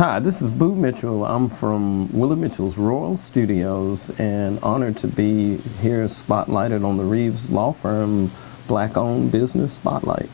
Hi, this is Boo Mitchell. I'm from Willie Mitchell's Royal Studios and honored to be here spotlighted on the Reaves law firm Black-owned business spotlight.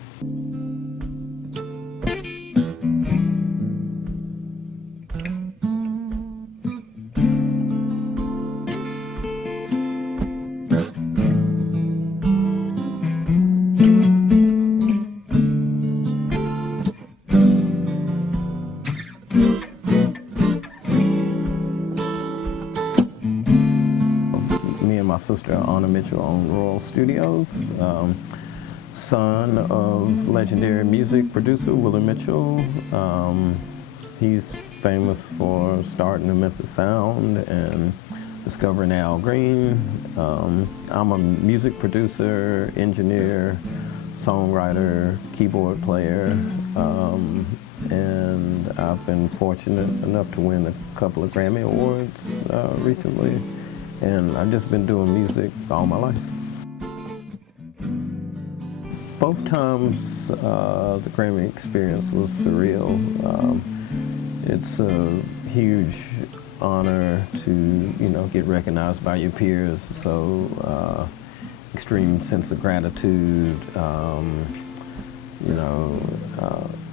Me and my sister Anna Mitchell own Royal Studios, son of legendary music producer Willie Mitchell. He's famous for starting the Memphis sound and discovering Al Green. I'm a music producer, engineer, songwriter, keyboard player, and I've been fortunate enough to win a couple of Grammy Awards recently. And I've just been doing music all my life. Both times the Grammy experience was surreal. It's a huge honor to get recognized by your peers. So extreme sense of gratitude.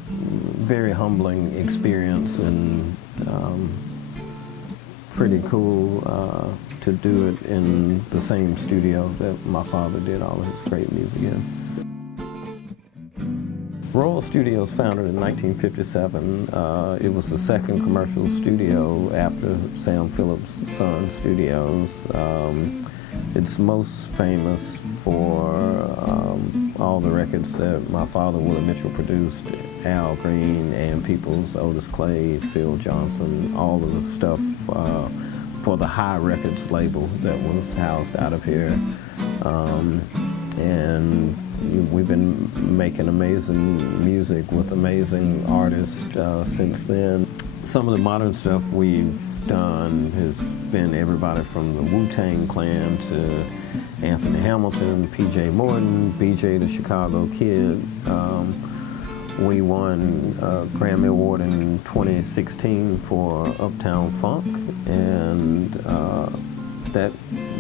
Very humbling experience and pretty cool to do it in the same studio that my father did all of his great music in. Royal Studios, founded in 1957, it was the second commercial studio after Sam Phillips' Son Studios. It's most famous for all the records that my father, Willie Mitchell, produced. Al Green, Ann Peoples, Otis Clay, Seal Johnson, all of the stuff for the High Records label that was housed out of here. And we've been making amazing music with amazing artists since then. Some of the modern stuff we've done has been everybody from the Wu-Tang Clan to Anthony Hamilton, P.J. Morton, B.J. the Chicago Kid. We won a Grammy Award in 2016 for Uptown Funk, and that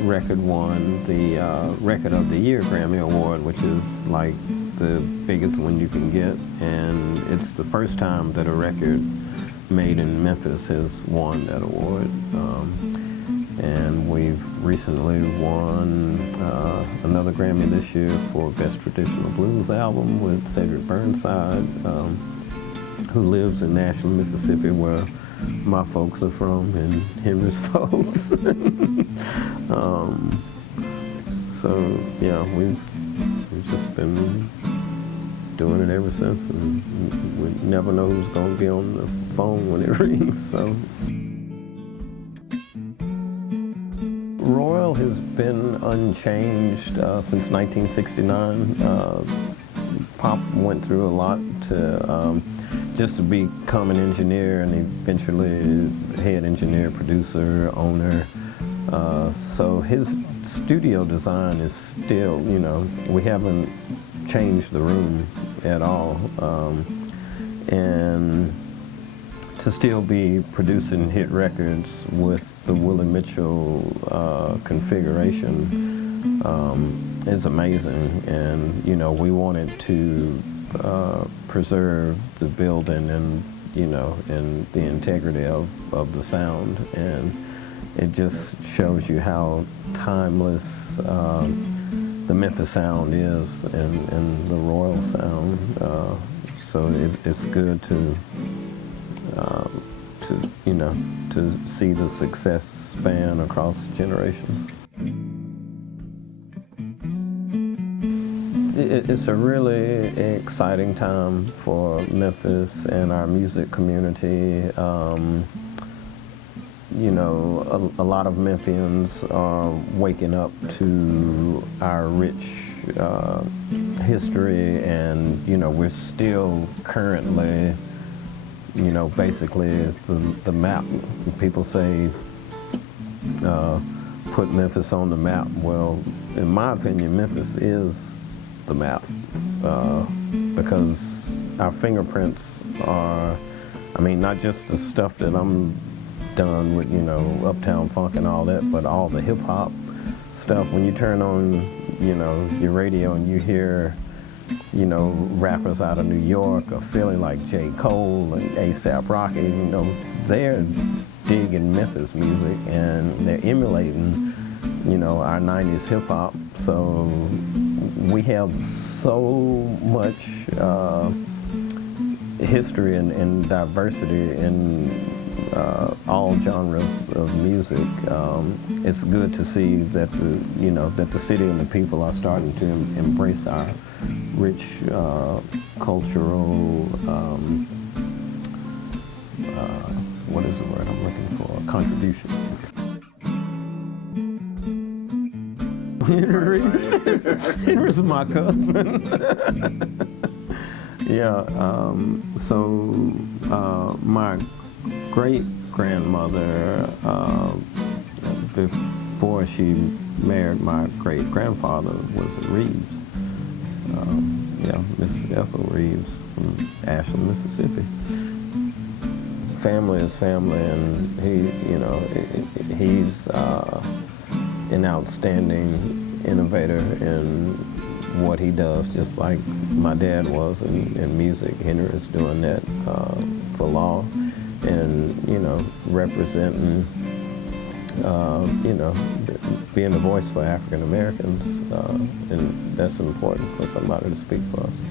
record won the Record of the Year Grammy Award, which is like the biggest one you can get, and it's the first time that a record made in Memphis has won that award. And we've recently won another Grammy this year for Best Traditional Blues Album with Cedric Burnside, who lives in Nashville, Mississippi, where my folks are from, and Henry's folks. So yeah, we've just been doing it ever since, and we never know who's going to be on the phone when it rings. So Royal has been unchanged since 1969. Pop went through a lot to just to become an engineer, and eventually head engineer, producer, owner. So his studio design is still, we haven't changed the room at all. And to still be producing hit records with the Willie Mitchell configuration is amazing. And, we wanted to preserve the building and, and the integrity of the sound. And it just shows you how timeless the Memphis sound is and the Royal sound. So it's good to see the success span across generations. It's a really exciting time for Memphis and our music community. A lot of Memphians are waking up to our rich history, and we're still currently basically the map. People say put Memphis on the map. Well, in my opinion, Memphis is the map because our fingerprints are I mean, not just the stuff that I'm done with, you know, Uptown Funk and all that, but all the hip hop stuff. When you turn on, you know, your radio and you hear, you know, rappers out of New York or Philly like J. Cole and A$AP Rocky, you know, they're digging Memphis music and they're emulating, you know, our 90s hip hop. So we have so much history and diversity in all genres of music. It's good to see that the city and the people are starting to embrace our rich cultural, what is the word I'm looking for? Contribution. Reaves is my cousin. Yeah. So my great-grandmother, before she married my great-grandfather, was Reaves. Yeah, Miss Ethel Reaves from Ashland, Mississippi. Family is family, and he's an outstanding innovator in what he does, just like my dad was in music. Henry is doing that for law, and representing, being a voice for African Americans, and that's important for somebody to speak for us.